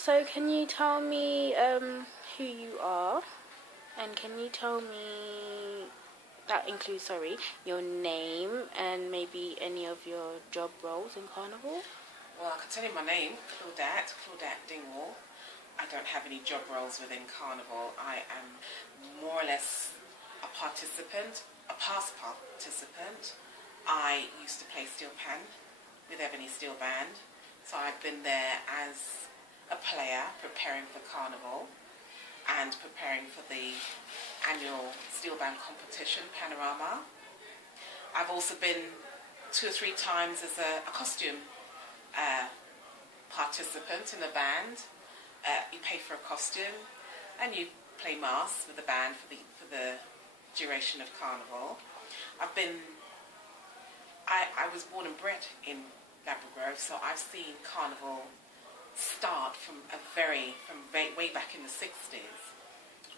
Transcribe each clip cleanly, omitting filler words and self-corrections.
So can you tell me who you are, and can you tell me, that includes, sorry, your name and maybe any of your job roles in Carnival? Well, I can tell you my name, Claudette Dingwall. I don't have any job roles within Carnival. I am more or less a participant, a past participant. I used to play steel pan with Ebony Steel Band, so I've been there as a player preparing for Carnival and preparing for the annual steel band competition, Panorama. I've also been 2 or 3 times as a costume participant in a band. You pay for a costume and you play mass with the band for the duration of Carnival. I was born and bred in Ladbroke Grove, so I've seen Carnival start from way back in the 60s,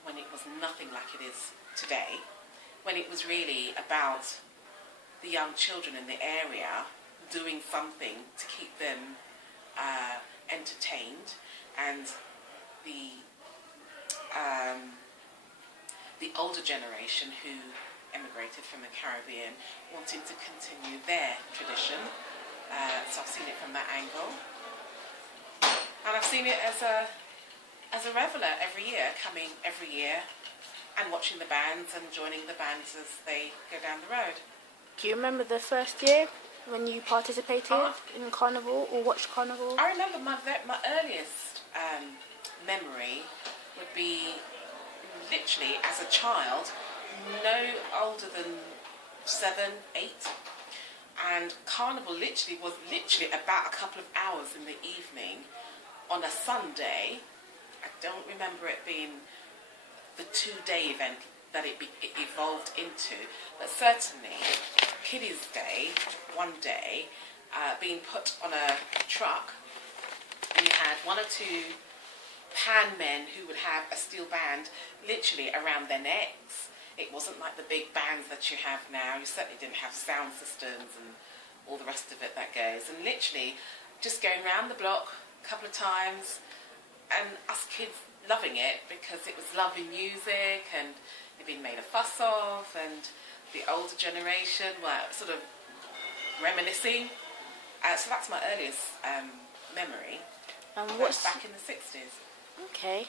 when it was nothing like it is today, when it was really about the young children in the area doing something to keep them entertained, and the older generation who emigrated from the Caribbean wanting to continue their tradition. So I've seen it from that angle, and I've seen it as a reveller every year, coming every year and watching the bands and joining the bands as they go down the road. Do you remember the first year when you participated in Carnival or watched Carnival? I remember my earliest memory would be literally as a child, no older than 7, 8, and Carnival was about a couple of hours in the evening on a Sunday. I don't remember it being the 2-day event that it evolved into, but certainly Kiddies Day, one day, being put on a truck. We had 1 or 2 pan men who would have a steel band literally around their necks. It wasn't like the big bands that you have now. You certainly didn't have sound systems and all the rest of it that goes. And literally just going around the block a couple of times, and us kids loving it because it was lovely music and it'd been made a fuss of, and the older generation were sort of reminiscing. So that's my earliest memory. And what's back in the 60s. Okay.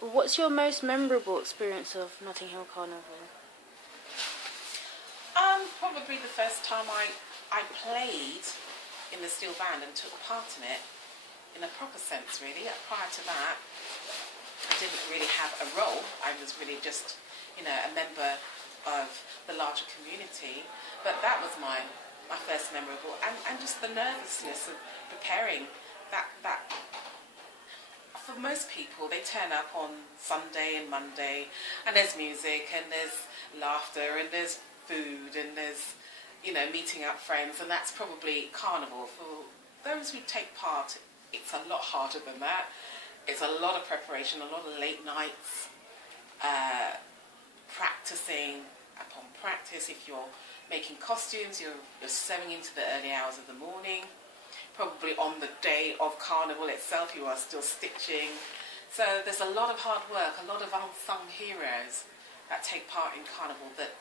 What's your most memorable experience of Notting Hill Carnival? Probably the first time I played in the steel band and took part in it in a proper sense, really. Prior to that, I didn't really have a role. I was really just, a member of the larger community. But that was my first memorable, and just the nervousness of preparing that. For most people, they turn up on Sunday and Monday, and there's music, and there's laughter, and there's food, and there's, meeting up friends, and that's probably Carnival. For those who take part, it's a lot harder than that. It's a lot of preparation, a lot of late nights, practicing upon practice. If you're making costumes, you're sewing into the early hours of the morning. Probably on the day of Carnival itself, you are still stitching. So there's a lot of hard work, a lot of unsung heroes that take part in Carnival that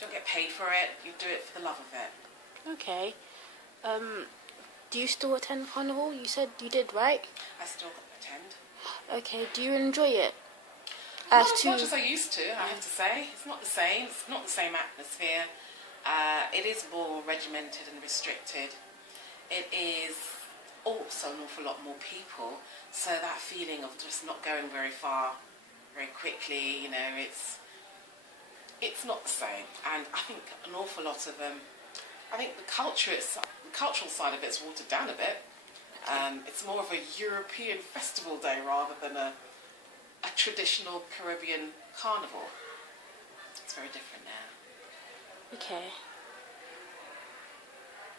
don't get paid for it. You do it for the love of it. Okay. Do you still attend Carnival? You said you did, right? I still attend. Okay. Do you enjoy it? Not as much as I used to, I have to say. It's not the same. It's not the same atmosphere. It is more regimented and restricted. It is also an awful lot more people, so that feeling of just not going very far, very quickly, it's not the same. And I think an awful lot of I think the cultural side of it's watered down a bit. It's more of a European festival day rather than a traditional Caribbean carnival. It's very different now. Okay.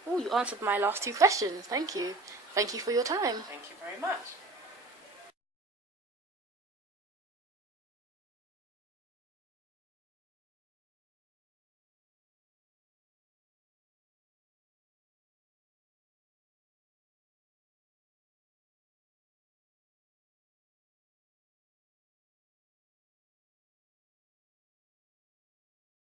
Oh, you answered my last 2 questions. Thank you. Thank you for your time. Thank you very much.